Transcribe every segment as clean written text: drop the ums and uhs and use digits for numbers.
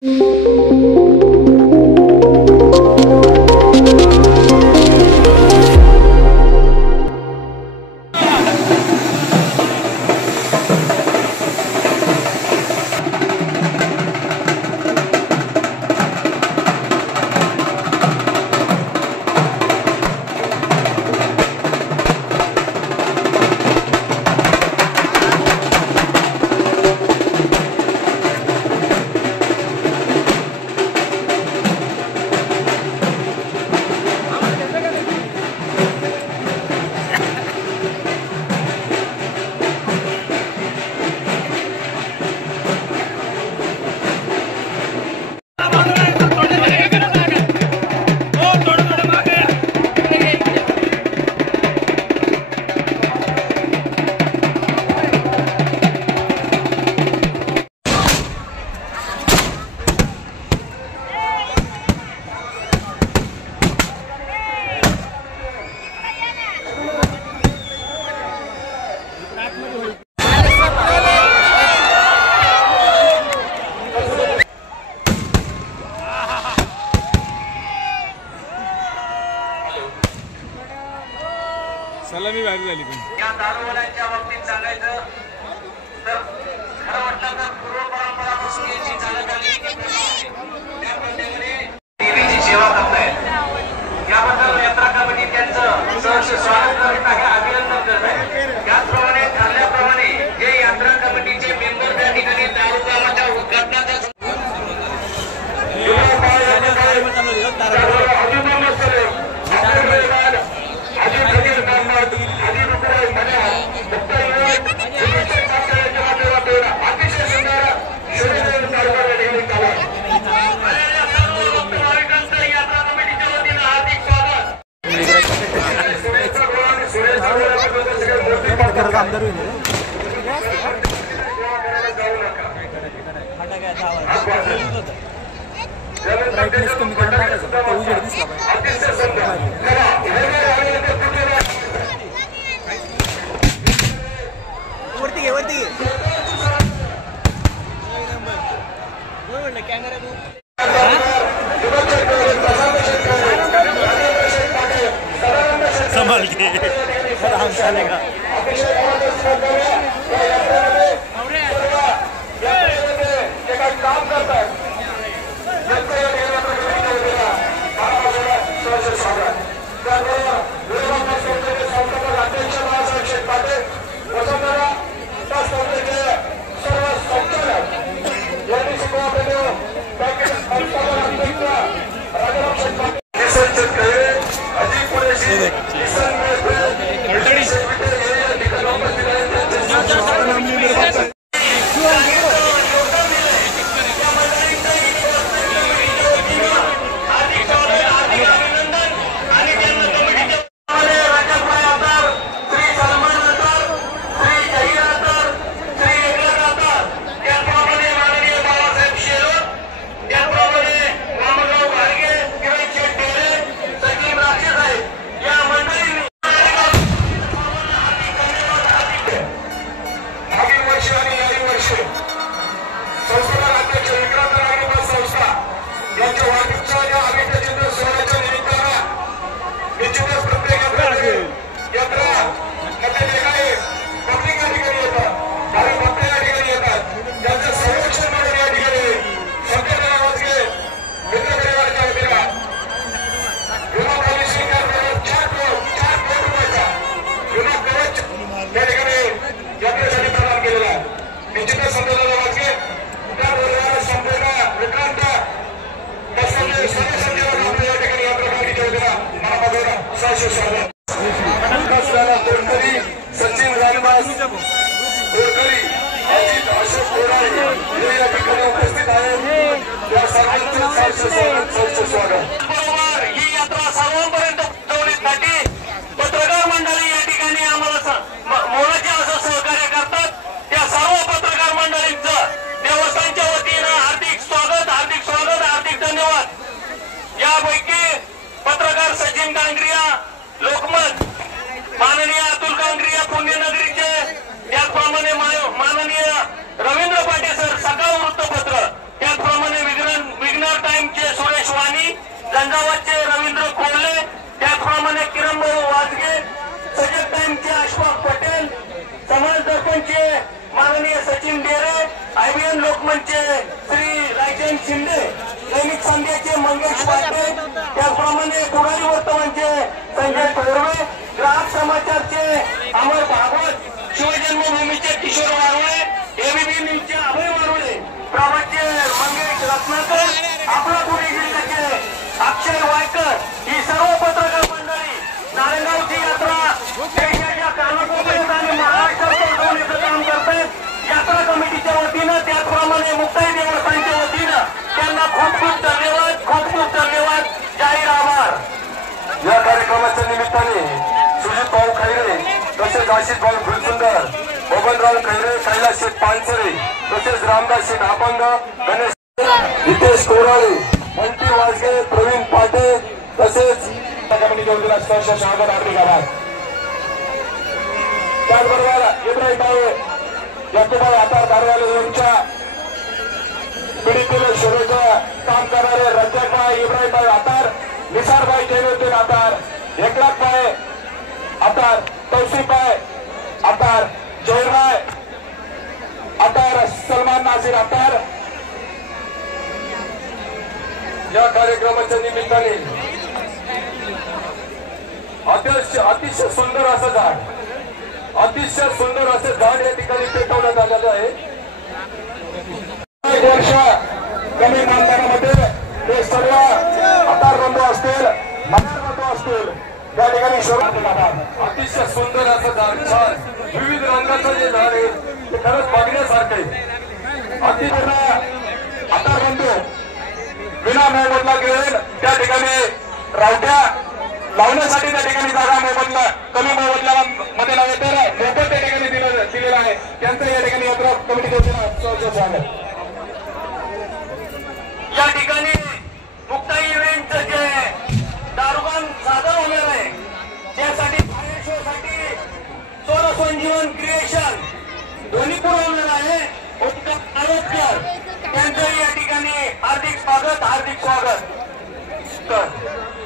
सलामी भारी झाली पण या दारूवाल्यांच्या बाबतीत सांगायचं तर खरं वाटतं तर पूर्व परंपरापासून याची चालत आली त्या पद्धतीने देवीची सेवा करतायत। याबद्दल यात्रा कमिटी त्यांचं सहर्ष स्वागत करत आहे, अभिनंदन करत आहे। त्याचप्रमाणे ठरल्याप्रमाणे जे यात्रा कमिटीचे मेंबर त्या ठिकाणी दारू कामाच्या उद्घाटनाचा ब्राइटनेस कमी करून टाकायचं तर उजेड दिसला वरती घे वरती घे संभाल के आराम चलेगा। काम करता है सचिन रामदास गोरकरी अजित अशोक गोराळे हे या ठिकाणी उपस्थित आहेत। या सर्वांचे स्वागत। बरोबर ही यात्रा सर्वांपर्यंत पोहोचवण्यासाठी पत्रकार मंडळी या ठिकाणी आम्हाला मोलाचे असं सहकार्य करतात। त्या सर्व पत्रकार मंडळींचं देवस्थानच्या वतीनं हार्दिक स्वागत, हार्दिक स्वागत, हार्दिक धन्यवाद। यापैकी पत्रकार सचिन कांगरिया लोकमत, माननीय अतुल कांगरिया पुण्यनगरीचे, त्याचप्रमाणे माननीय रवींद्र पाटील सर सकाळ वृत्तपत्र, त्याचप्रमाणे विघ्न सजग टाइमचे सुरेश वाणी, गंगावतचे रवींद्र कोल्हे, त्याचप्रमाणे किरणभाऊ वाजगे, सजग टाइमचे अशफाक पटेल, समाज दर्पणचे माननीय सचिन डेरे, IBN लोकमंचचे श्री रायचंद शिंदे, दैनिक संध्याचे मंगेश पाटे, त्याचप्रमाणे पुढारी वर्तमानचे संजय तोरवे, ग्राहक समाचारचे अमर भागवत, शिवजन्मभूमीचे किशोर वारुळे, ABP न्यूजचे अभय वारुळे, प्रभातचे मंगेश रत्नाकर, अकोला जिल्ह्याचे अक्षय वायकर, ही सर्व पत्रकार मंडळी नारायणगावची यात्रा देशाच्या कानाकोपऱ्यात आणि महाराष्ट्रात पोहोचवण्याचं काम करतात. यात्रा कमिटीच्या वतीनं त्याचप्रमाणे मुक्ताई देवस्थानच्या वतीनं त्यांना खूप खूप धन्यवाद, खूप खूप धन्यवाद, जाहीर आभार. या कार्यक्रमाच्या निमित्ताने सुजित भाऊ खैरे तसेच आशिष भाऊ फुलसुंदर, बबनराव खैरे, कैलास शेठ पानसरे तसेच रामदास शेठ अपंग, गणेश हितेश कोराळे, मंटी वाजगे, प्रवीण पाटे तसेच कमिटीच्या वतीनं सहर्ष स्वागत, हार्दिक आभार. त्याचबरोबर इब्राहिम भाऊ याकुबाई आता दारवाले यांच्या पिढीतील शोधेचं काम करणारे रंजकभाई इब्राहिमभाई आतार, निसारभाई जैनुद्दीन आतार, एकनाथभाई आतार, तौसिफभाई आतार, जयभाई आतार, सलमान नासिर आतार. या कार्यक्रमाच्या निमित्ताने अतिशय सुंदर असं झाड, अतिशय सुंदर असे झाड या ठिकाणी पेटवण्यात आलेलं आहे. एक वर्ष कमी मानधनामध्ये ते सर्व आधार बंधू असतील, मकार बंधू असतील, त्या ठिकाणी अतिशय सुंदर असं झाड, छान विविध रंगाचं जे झाड आहे ते खरंच बघण्यासारखं आहे. अतिपूर्ण आधार बंधू विना मोबदला घेऊन त्या ठिकाणी रावट्या लावण्यासाठी त्या ठिकाणी जागा मोबदला कमी मोबदला मध्ये लावले तर मोफत त्या ठिकाणी दिलेला आहे. त्यांचं या ठिकाणी यात्रा कमिटीच्या स्वागत. या ठिकाणी मुक्ताई इव्हेंटचं जे दारुबान सादर होणार आहे त्यासाठी फायर शो साठी सोल संजीवन क्रिएशन दोन्ही पुरवणार आहे. आरोग्य त्यांचं या ठिकाणी हार्दिक स्वागत, हार्दिक स्वागत.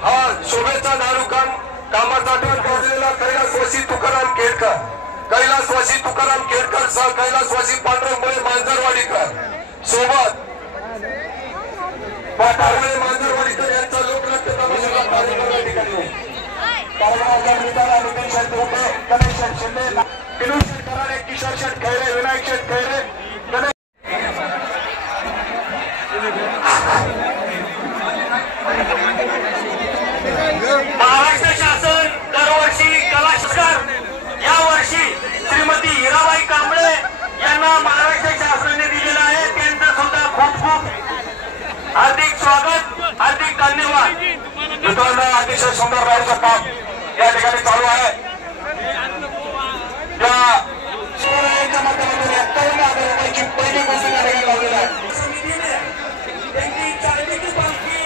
हा शोभेचा दारुकाम कामासाठी गाजलेला कैलासवासी तुकाराम केळकर, कैलासवासी तुकाराम केळकर सह कैलासवासी पांडुरंग मांजरवाडीकर सोबत मांजरवाडीकर यांचा लोकनृत्य तमाशाला कार्यक्रम या ठिकाणी कार्यक्रमाच्या निमित्तानं नितीन शेठ उठे, गणेश शेठ शिंदे, विनोद शेठ कराडे, किशोर शेठ खैरे, विनायक शेठ खैरे, महाराष्ट्र शासन दरवर्षी कलाशकार या वर्षी श्रीमती हिराबाई कांबळे यांना महाराष्ट्र शासनाने दिलेला आहे. त्यांचं सुद्धा खूप खूप हार्दिक स्वागत, हार्दिक धन्यवाद. मित्रांनो, अतिशय सुंदर राहायचं काम या ठिकाणी चालू आहे. त्या माध्यमातून 51,000 रुपयाची पहिली घोषणा लावलेली आहे. समितीने त्यांची चालण्याची पालखी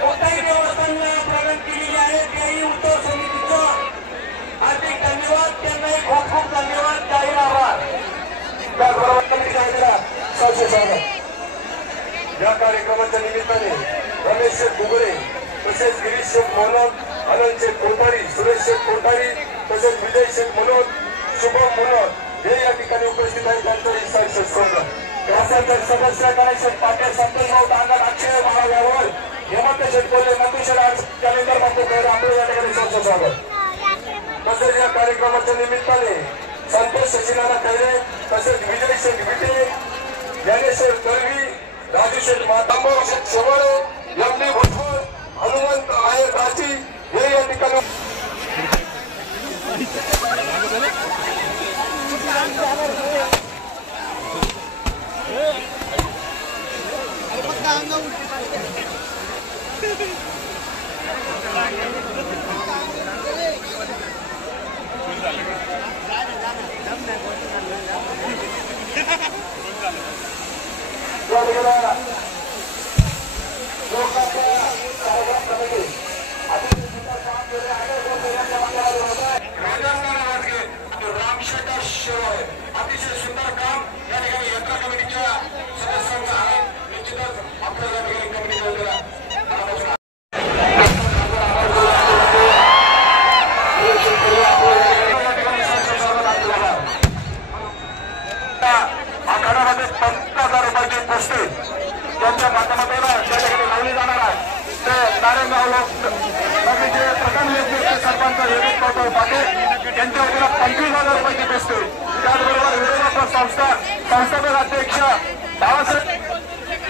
कोणत्याही देवस्थानला प्रदान केलेली आहे. त्याही उत्तर समितीचं हार्दिक धन्यवाद, त्यांनाही खूप खूप धन्यवाद, जाहीर आभार. त्याचबरोबर कमिटीच्या सहर्ष स्वागत. या कार्यक्रमाच्या निमित्ताने रमेश शेठ बुगरे तसेच गिरीश शेठ मनोज, आनंद शेठ कोठारी, सुरेश शेठ कोठारी तसेच विजय शेठ मनोज, शुभम मनोज हे या ठिकाणी उपस्थित आहेत. त्यांचंही सहर्ष स्वागत. शासनाचे सदस्य गणेश शेठ पाटील, संतोष भाऊ डांगर, अक्षय महाराज, हेमंत शेठ कोल्हे, मंतुशेठ कॅलेंडर बापू खैरे, आपलं या ठिकाणी सहर्ष स्वागत. तसेच या कार्यक्रमाच्या निमित्ताने संतोष सचिनाना खैरे तसेच विजय शेठ विटे, ज्ञानेश शेठ दळवी, राजू शेठ मातांबा, शेठ शेवळे, एमडी भुजबळ, हनुमंत आहे राजी हे या ठिकाणी अतिशय सुंदर काम या ठिकाणी यात्रा कमिटीच्या सदस्यांचं आहे. निश्चितच आपल्याला कमिटी यांच्या माध्यमातून त्या ठिकाणी लावली जाणार आहे. ते नारायणगाव लोकसभेचे प्रथम व्यक्ती सरपंच हेमंत पाटील यांच्या वतीला 25,000 रुपयाची पुरस्कार. त्याचबरोबर विरोधक संस्थापक अध्यक्ष बाळासाहेब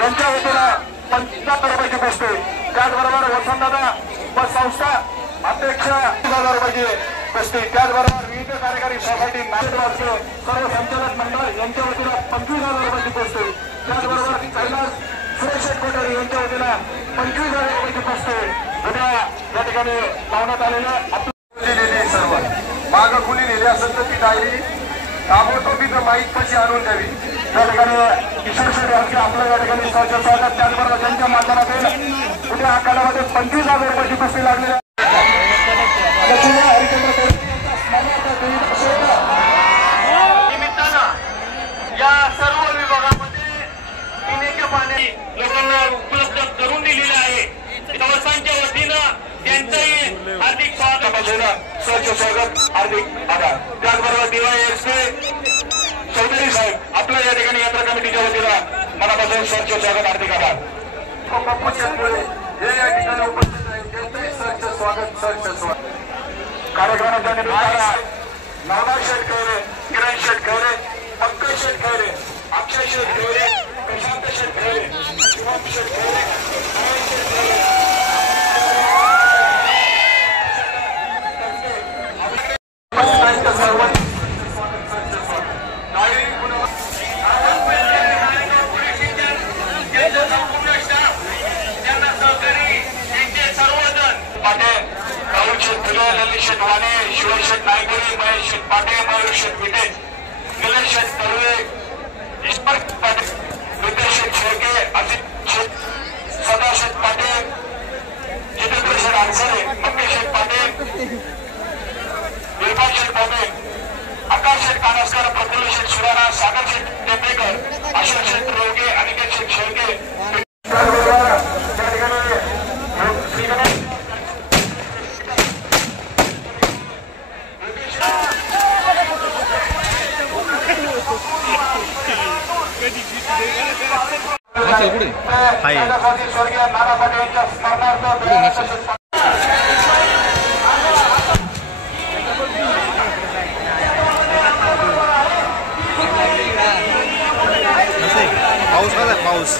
यांच्या वतीला 75,000 रुपयाची पुरस्कार. त्याचबरोबर वसंतदादा व संस्था अध्यक्ष 30,000 रुपयाची पुरस्कार. त्याचबरोबर विविध कार्यकारी सोसायटी नांदेडचे सर्व संचालक मंडळ यांच्या वतीला 25,000 रुपयाची पुरस्कार. त्याचबरोबर कैलास सुरेश कोठारी यांच्या वतीला 25,000 रुपयाची पुरस्कार उद्या या ठिकाणी लावण्यात आलेल्या सर्व माग खुली नेली असेल तर ती डायरी ताबडतोबी तर माईक पाशी आणून द्यावी. त्या ठिकाणी किशोर शेट्टी यांचे आपल्या या ठिकाणी सहर्ष स्वागत. त्याचबरोबर त्यांच्या माध्यमातून उद्या हा कालामध्ये 25,000 रुपयाची पुरस्कार लागलेली आहे. या सर्व विभागामध्ये पिण्याच्या पाणी लोकांना उपलब्ध करून दिलेलं आहे. व्यवसायांच्या वतीनं त्यांचंही हार्दिक स्वागत हार्दिक आभार. त्याचबरोबर DYSP चौधरी साहेब आपल्या या ठिकाणी यात्रा कमिटीच्या वतीनं मनापासून स्वच्छ स्वागत हार्दिक आभार. हे या ठिकाणी उपस्थित आहेत त्यांचंही सहर्ष स्वागत. कार्यक्रमाच्या निमित्तानं नवनाथ शेठ खैरे, किरण शेठ खैरे, पंकज शेठ खैरे, अक्षय शेठ खैरे, प्रशांत शेठ खैरे, शिवम शेठ खैरे, नारायण शेठ खैरे शेठ वाणे, शिवाय शेठ नायगुरी, महेश शेठ पाटील, मयूर शेठ विटे, निलेश शेठ तळवे, ईश्वर पाटील, रितेश शेठ शेळके, अजित शेठ, सदाशेठ पाटील, जितेंद्र शेठ आनसरे, मंगेश शेठ पाटील, विरपा शेठ बोबे, आकाश शेठ कानसकर, प्रफुल्ल शेठ सुराणा, सागर शेठ टेपेकर, अशोक शेठ रोगे, अनिकेत शेठ शेळके. स्वर्गीय नाना पाटील यांच्या स्मरणार्थ पाऊस आला पाऊस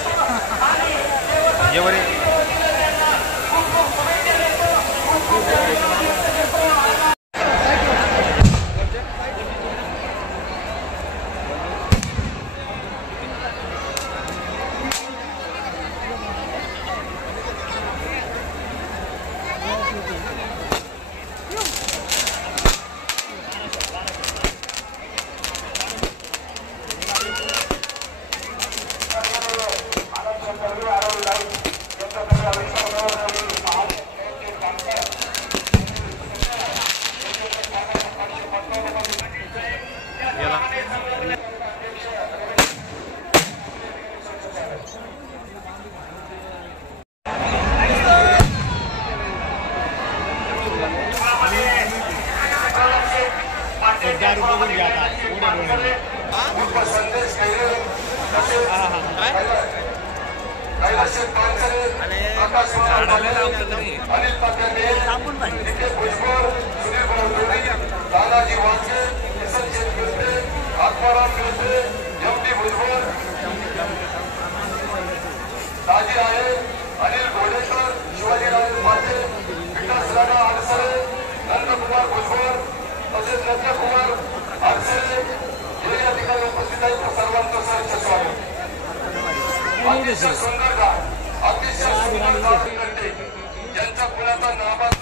ज्यांच्या कुलाचा नावाचा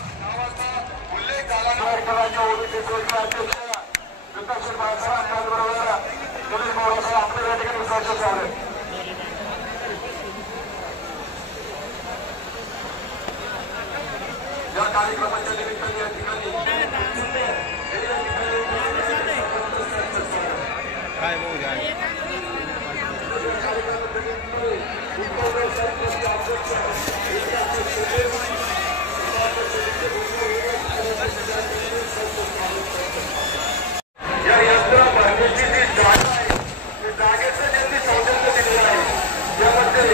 उल्लेख झाला या कार्यक्रमाच्या निमित्ताने या ठिकाणी काय बोलू द्या या यंत्र भरण्याची जी जागा आहे त्या जागेचं ज्यांनी सौजन्य दिलेलं आहे त्यामध्ये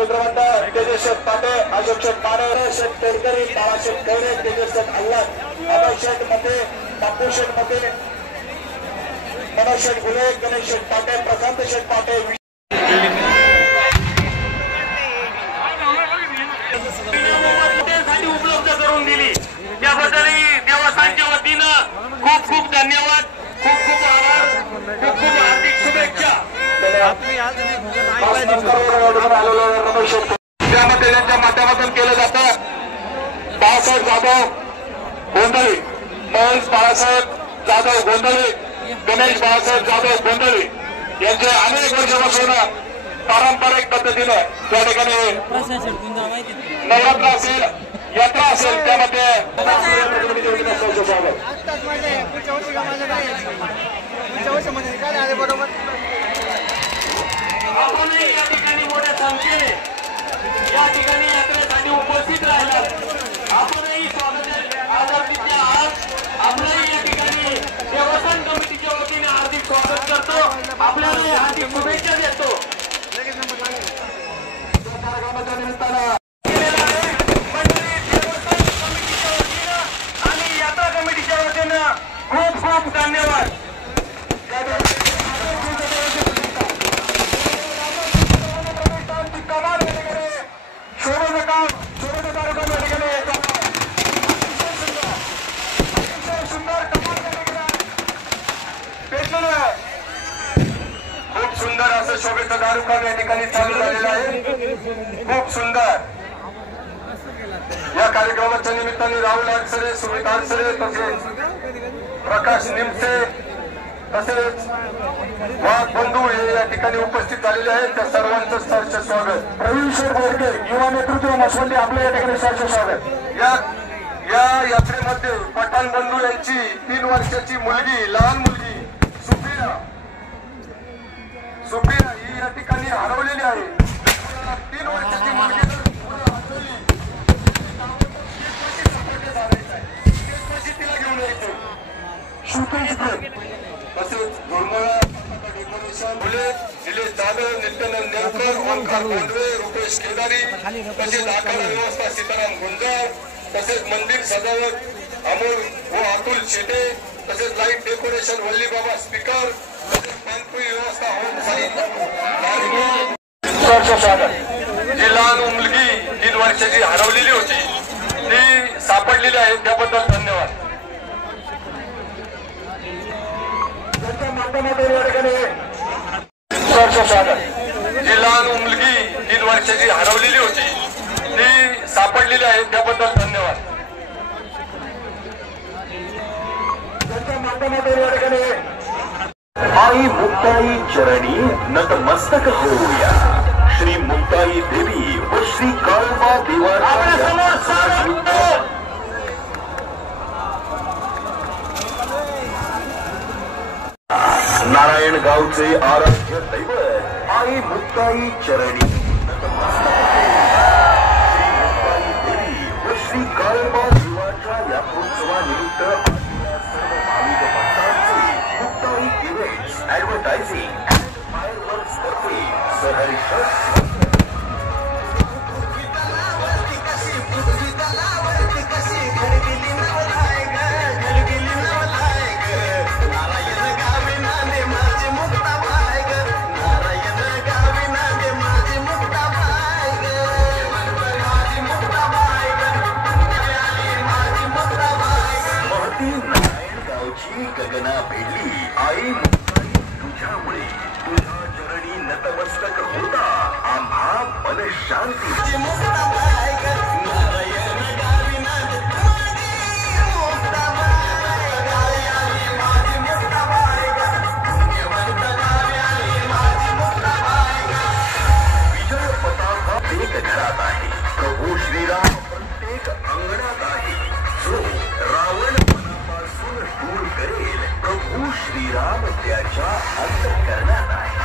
मित्रमंडळ तेजस शेठ पाटे, अशोक शेठ माने, शेठ तोडकरी, बाळाशेठ खैरे, तेजस शेठ अल्लाद, अभय शेठ मते, बापू शेठ मते, मनोज शेठ गुले, गणेश शेठ पाटे, प्रशांत शेठ पाटे उपलब्ध करून दिली त्याबद्दल देवस्थानच्या वतीनं खूप खूप धन्यवाद, खूप खूप आभार, खूप खूप हार्दिक शुभेच्छा. त्यामध्ये त्यांच्या माध्यमातून केलं जातं. बाळासाहेब जाधव गोंधळी, महेश बाळासाहेब जाधव गोंधळी, गणेश बाळासाहेब जाधव गोंधळी यांचे अनेक वर्षापासून पारंपरिक पद्धतीने त्या ठिकाणी नवरात्र असेल, यात्रा असेल, त्यामध्ये आपणही या ठिकाणी मोठ्या संख्येने या ठिकाणी यात्रेसाठी उपस्थित राहिला. आपणही आझादीच्या आज आपल्याही या ठिकाणी देवस्थान कमिटीच्या वतीने हार्दिक स्वागत करतो. आपल्याला हार्दिक शुभेच्छा देतो. कार्यक्रमाच्या निमित्तानं खूप खूप धन्यवाद. खूप सुंदर असं शोभेचं कार्यक्रम या ठिकाणी चालू झालेला आहे. खूप सुंदर या कार्यक्रमाच्या निमित्ताने राहुल आडसरे, सुमित आडसरे, तसेच प्रकाश निमसे, तसेच वाघ बंधू हे या ठिकाणी उपस्थित झालेले आहेत. त्या सर्वांचं सहर्ष स्वागत. प्रवीण शेठ बोरके युवा नेतृत्व मसवंडी आपल्या या ठिकाणी सहर्ष स्वागत. या यात्रेमध्ये पठाण बंधू यांची 3 वर्षाची मुलगी, लहान मुलगी सुप्रिया ही या ठिकाणी हरवलेली आहे. 3 वर्षाची मुलगी तिला घेऊन यायचं. तसेच फुले, निलेश जाधव, नित्यानंद नेरकर, ओंकार पांडवे, रुपेश केदारी, तसेच आखाडा व्यवस्था सीताराम गुंजाळ, तसेच मंदिर सजावट अमोल व अतुल शेटे, तसेच लाईट डेकोरेशन वल्ली बाबा स्पीकर, तसेच पानपुरी व्यवस्था होम साई. जी लहान मुलगी 3 वर्षाची हरवलेली होती ती सापडलेली आहे, त्याबद्दल धन्यवाद. जी लहान मुलगी 3 वर्षाची हरवलेली होती ती सापडलेली आहे, त्याबद्दल धन्यवाद. आई मुक्ताई चरणी नतमस्तक होऊया. श्री मुक्ताई देवी व श्री काळबा नारायण गावचे आराध्य दैवत आई मुक्ताई चरणी नतमस्तक श्री मुक्ताई देवी व श्री काळबा देवाच्या या उत्सवानिमित्त सर्व भाविक भक्तांचे Muktai events advertising and fireworks तर्फे सहर्ष गगना भेटली आई मुक्ताई तुझ्यामुळे तुझ्या चरणी नतमस्तक होता आम्हा मन शांती. विजय पताका प्रत्येक घरात आहे. प्रभू श्रीराम प्रत्येक अंगणात आहे. जो रावण दूर करेल प्रभू श्रीराम त्याच्या अंतःकरणात आहे.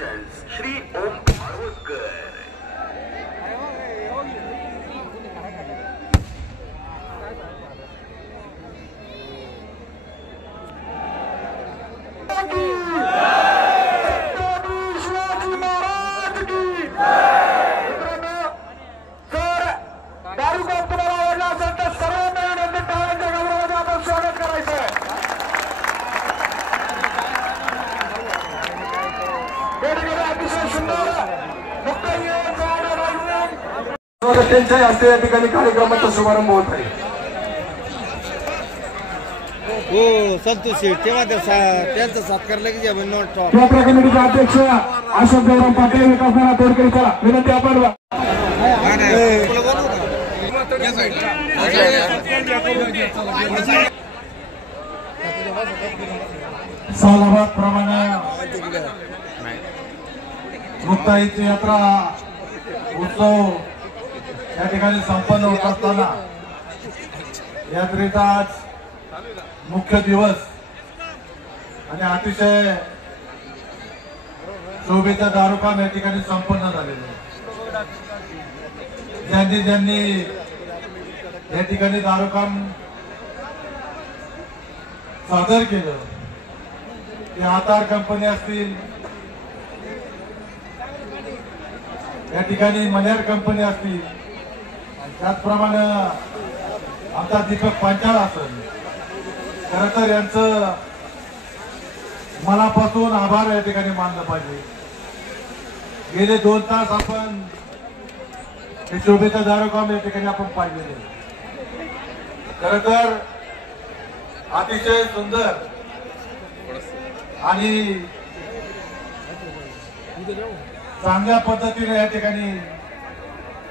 क्रिएशन्स श्री ओम मारवतकर. त्यांच्या हस्ते या ठिकाणी कार्यक्रमाचा शुभारंभ होत आहे. हो संतोष शेठ तेव्हा त्यांचा सत्कार लगेच यात्रा कमिटीचे अध्यक्ष अशोक गौरव पाटील विकासनाथ तोडकरी चला विनंती आपण सालाबाद प्रमाणे मुक्ताईची यात्रा उत्सव या ठिकाणी संपन्न होत असताना यात्रेचा आज मुख्य दिवस आणि अतिशय शोभेचा दारुकाम या ठिकाणी संपन्न झालेले आहे. ज्यांनी या ठिकाणी दारुकाम सादर केलं ते आधार कंपनी असतील, या ठिकाणी मन्यार कंपनी असतील, त्याचप्रमाणे आमचा दीपक पांचाळ असेल. खरं तर यांचं मनापासून आभार या ठिकाणी मानलं पाहिजे. गेले 2 तास आपण हे शोभेचं दारुकाम या ठिकाणी आपण पाहिलेले. खरं तर अतिशय सुंदर आणि चांगल्या पद्धतीने या ठिकाणी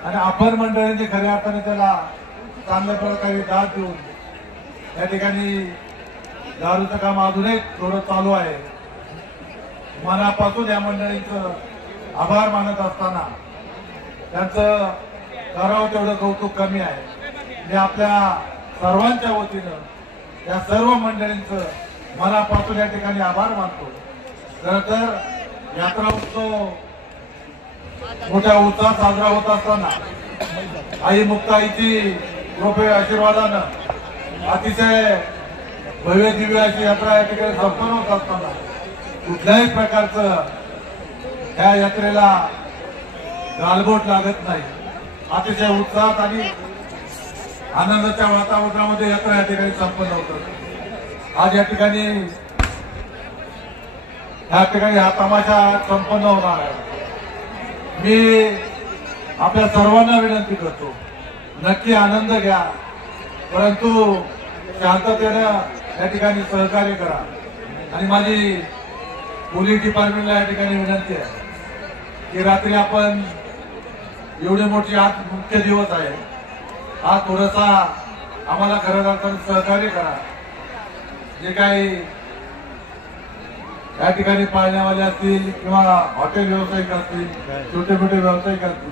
आणि आपण मंडळींनी खऱ्या अर्थाने त्याला चांगल्या प्रकारे दाद देऊन या ठिकाणी दारूचं काम अजूनही थोडं चालू आहे. मनापासून या मंडळींचं आभार मानत असताना त्यांचं करावं तेवढं कौतुक कमी आहे. मी आपल्या सर्वांच्या वतीनं या सर्व मंडळींचं मनापासून या ठिकाणी आभार मानतो. खरं तर यात्रा उत्सव मोठ्या उत्साहात साजरा होत असताना आई मुक्ताईची कृपे आशीर्वादानं अतिशय भव्य दिव्य अशी यात्रा या ठिकाणी संपन्न होत असताना कुठल्याही प्रकारचं या यात्रेला गालबोट लागत नाही. अतिशय उत्साहात आणि आनंदाच्या वातावरणामध्ये यात्रा या ठिकाणी संपन्न होत. आज या ठिकाणी हा तमाशा संपन्न होणार आहे. मी आपल्या सर्वांना विनंती करतो, नक्की आनंद घ्या, परंतु शांततेनं या ठिकाणी सहकार्य करा. आणि माझी पोलीस डिपार्टमेंटला या ठिकाणी विनंती आहे की रात्री आपण एवढी मोठी आज मुख्य दिवस आहे, आज थोडासा आम्हाला खरं अर्थानं सहकार्य करा. जे काही या ठिकाणी पाळण्यावाले असतील किंवा हॉटेल व्यावसायिक असतील, छोटे मोठे व्यावसायिक असतील,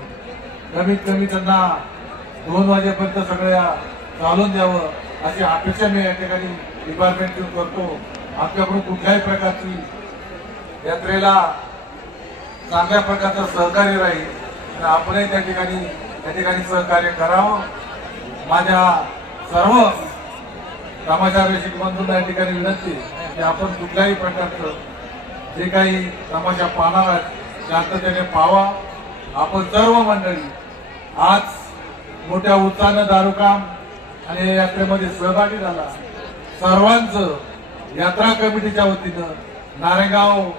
कमीत कमी त्यांना 2 वाजेपर्यंत सगळ्या चालून द्यावं अशी अपेक्षा मी या ठिकाणी डिपार्टमेंट करतो. आपल्याकडून कुठल्याही प्रकारची यात्रेला चांगल्या प्रकारचं सहकार्य राहील आणि आपणही त्या ठिकाणी सहकार्य करावं. माझ्या सर्व तमाशा रसिक बंधूंना या ठिकाणी विनंती की आपण कुठल्याही प्रकारचं जे काही तमाशा पाहणार आहेत शांततेने पाहावा. आपण सर्व मंडळी आज मोठ्या उत्साहानं दारुकाम आणि यात्रेमध्ये सहभागी झाला. सर्वांचं यात्रा कमिटीच्या वतीनं, नारायणगाव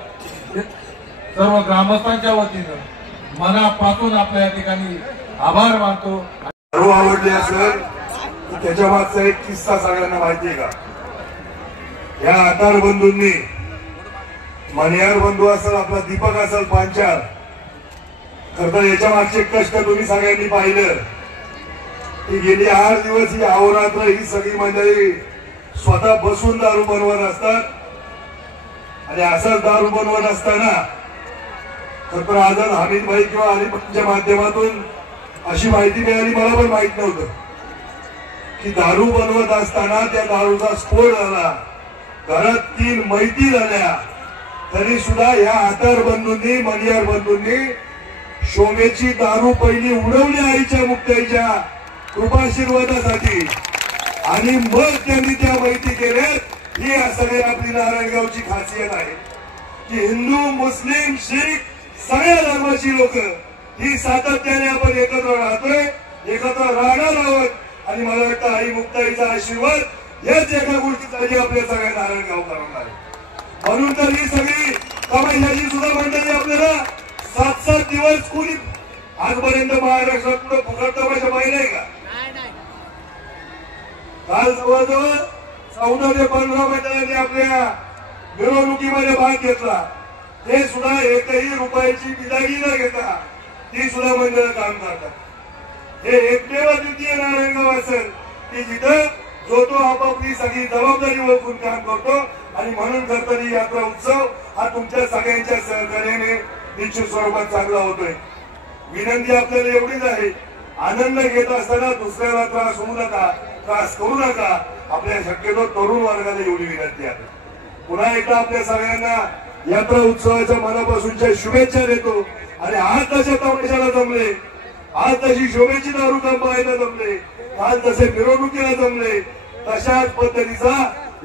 सर्व ग्रामस्थांच्या वतीनं मनापासून आपल्या या ठिकाणी आभार मानतो. दारू आवडली असेल त्याच्या मागचा एक किस्सा सगळ्यांना माहितीये का? या आधार बंधूंनी, मनियार बंधू असेल, आपला दीपक असेल, पांचाळ, खरं तर याच्या मागचे कष्ट तुम्ही सगळ्यांनी पाहिलं की गेली 8 दिवस ही अहोरात्र ही सगळी मंडळी स्वतः बसून दारू बनवत असतात. आणि असंच दारू बनवत असताना खरं तर आझाद हमीद भाई किंवा अलिबागच्या माध्यमातून अशी माहिती मिळाली, मला पण माहित नव्हतं की दारू बनवत असताना त्या दारूचा स्फोट झाला, घरात 3 मैती झाल्या तरी सुद्धा या आकार बंधूंनी मणियार बंधूंनी शोभेची दारू पहिली उडवली आईच्या मुक्ताईच्या कृपाशीर्वादासाठी आणि मग त्यांनी त्या माहिती केल्यात. ही सगळी आपली नारायणगावची खासियत आहे की हिंदू मुस्लिम शीख सगळ्या धर्माची लोक ही सातत्याने आपण एकत्र राहतोय, एकत्र राहणार आहोत. आणि मला वाटतं आई मुक्ताईचा आशीर्वाद याच एका गोष्टीसाठी आपल्या सगळ्या नारायणगावकरांना आहे. म्हणून तर ही सगळी तमाशाची सुद्धा मंडळी आपल्याला 7-7 दिवस कोणी आजपर्यंत महाराष्ट्रात कुठं फुकट तमाशा पाहिजे नाही का? काल जवळजवळ 14 ते 15 मंडळांनी आपल्या मिरवणुकीमध्ये भाग घेतला. ते सुद्धा एकही रुपयाची बिदागी न घेता ती सुद्धा मंडळ काम करतात. हे एकमेव द्वितीय नारायणगाव असेल की जिथं जो तो आपापली सगळी जबाबदारी ओळखून काम करतो. आणि म्हणून खरतरी यात्रा उत्सव हा तुमच्या सगळ्यांच्या सहकार्याने निश्चित स्वरूपात चांगला होतोय. विनंती आपल्याला एवढीच आहे, आनंद घेत असताना दुसऱ्याला त्रास होऊ नका, त्रास करू नका. आपल्या शक्यतो तरुण वर्गाला एवढी विनंती आहे. पुन्हा एकदा आपल्या सगळ्यांना यात्रा उत्सवाच्या मनापासूनच्या शुभेच्छा देतो. आणि आज तशा तमाशाला जमले, आज तशी शोभेची दारू पाहायला जमले, काल तसे मिरवणुकीला जमले, तशाच पद्धतीचा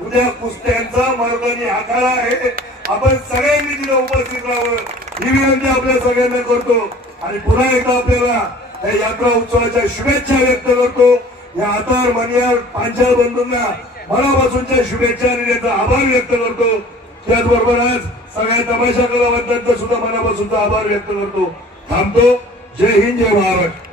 उद्या कुस्त्यांचा मर्दानी आखाडा आहे. आपण सगळ्यांनी तिला उपस्थित राहावं ही विनंती आपल्या सगळ्यांना करतो. आणि पुन्हा एकदा आपल्याला या यात्रा उत्सवाच्या शुभेच्छा व्यक्त करतो. या आतार मणियार पांचाळ बंधूंना मनापासूनच्या शुभेच्छा आणि त्याचा आभार व्यक्त करतो. त्याचबरोबर आज सगळ्या तमाशा कलावंतांचा सुद्धा मनापासूनचा आभार व्यक्त करतो. थांबतो. जय हिंद, जय महाराष्ट्र.